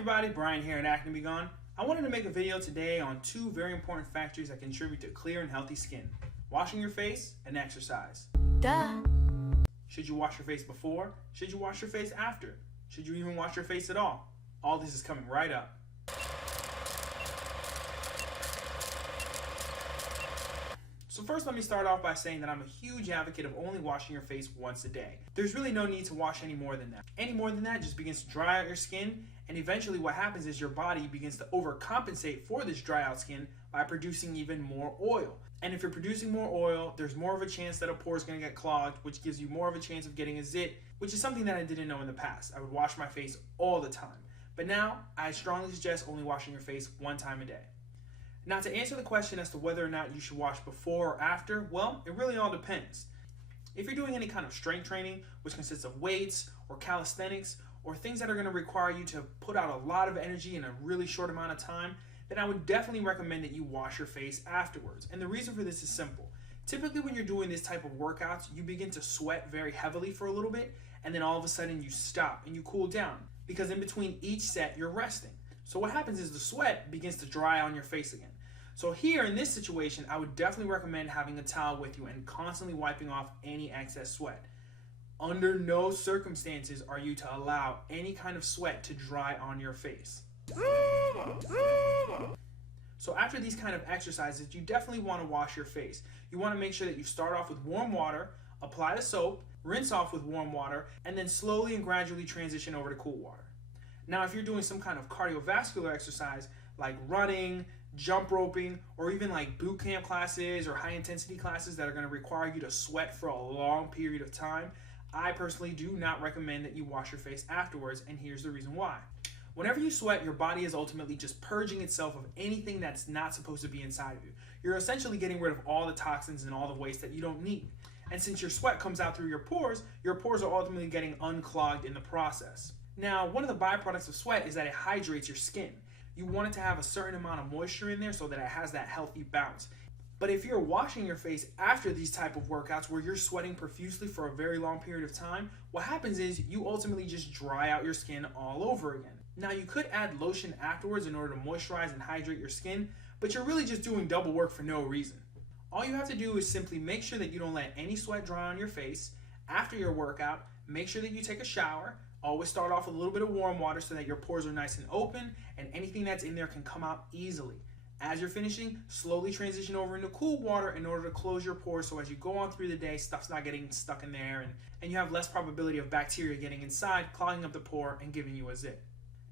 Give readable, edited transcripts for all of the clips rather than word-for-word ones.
everybody, Brian here at Acne Be Gone. I wanted to make a video today on two very important factors that contribute to clear and healthy skin. Washing your face and exercise. Duh. Should you wash your face before? Should you wash your face after? Should you even wash your face at all? All this is coming right up. So first, let me start off by saying that I'm a huge advocate of only washing your face once a day. There's really no need to wash any more than that. Any more than that just begins to dry out your skin, and eventually what happens is your body begins to overcompensate for this dry out skin by producing even more oil. And if you're producing more oil, there's more of a chance that a pore is going to get clogged, which gives you more of a chance of getting a zit, which is something that I didn't know in the past. I would wash my face all the time. But now, I strongly suggest only washing your face one time a day. Now, to answer the question as to whether or not you should wash before or after, well, it really all depends. If you're doing any kind of strength training, which consists of weights or calisthenics, or things that are going to require you to put out a lot of energy in a really short amount of time, then I would definitely recommend that you wash your face afterwards. And the reason for this is simple. Typically when you're doing this type of workouts, you begin to sweat very heavily for a little bit, and then all of a sudden you stop and you cool down, because in between each set you're resting. So what happens is the sweat begins to dry on your face again. So here in this situation, I would definitely recommend having a towel with you and constantly wiping off any excess sweat. Under no circumstances are you to allow any kind of sweat to dry on your face. So after these kind of exercises, you definitely want to wash your face. You want to make sure that you start off with warm water, apply the soap, rinse off with warm water, and then slowly and gradually transition over to cool water. Now, if you're doing some kind of cardiovascular exercise like running, jump roping, or even like boot camp classes or high intensity classes that are going to require you to sweat for a long period of time, I personally do not recommend that you wash your face afterwards, and here's the reason why. Whenever you sweat, your body is ultimately just purging itself of anything that's not supposed to be inside of you. You're essentially getting rid of all the toxins and all the waste that you don't need. And since your sweat comes out through your pores are ultimately getting unclogged in the process. Now, one of the byproducts of sweat is that it hydrates your skin. You want it to have a certain amount of moisture in there so that it has that healthy bounce. But if you're washing your face after these type of workouts where you're sweating profusely for a very long period of time, what happens is you ultimately just dry out your skin all over again. Now, you could add lotion afterwards in order to moisturize and hydrate your skin, but you're really just doing double work for no reason. All you have to do is simply make sure that you don't let any sweat dry on your face. After your workout, make sure that you take a shower. Always start off with a little bit of warm water so that your pores are nice and open and anything that's in there can come out easily. As you're finishing, slowly transition over into cool water in order to close your pores so as you go on through the day, stuff's not getting stuck in there and you have less probability of bacteria getting inside, clogging up the pore, and giving you a zit.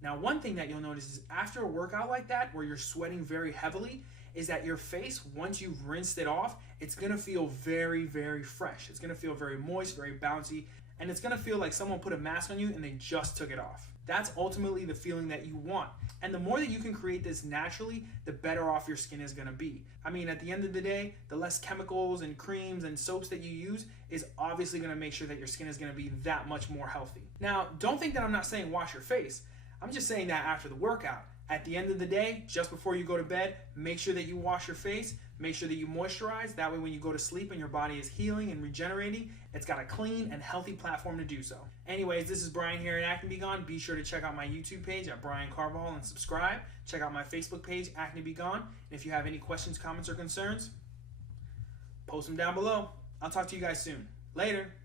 Now, one thing that you'll notice is after a workout like that where you're sweating very heavily is that your face, once you've rinsed it off, it's going to feel very, very fresh. It's going to feel very moist, very bouncy, and it's going to feel like someone put a mask on you and they just took it off. That's ultimately the feeling that you want. And the more that you can create this naturally, the better off your skin is going to be. I mean, at the end of the day, the less chemicals and creams and soaps that you use is obviously going to make sure that your skin is going to be that much more healthy. Now, don't think that I'm not saying wash your face. I'm just saying that after the workout. At the end of the day, just before you go to bed, make sure that you wash your face, make sure that you moisturize. That way when you go to sleep and your body is healing and regenerating, it's got a clean and healthy platform to do so. Anyways, this is Brian here at Acne Be Gone. Be sure to check out my YouTube page at Brian Carvajal and subscribe. Check out my Facebook page, Acne Be Gone. And if you have any questions, comments, or concerns, post them down below. I'll talk to you guys soon. Later.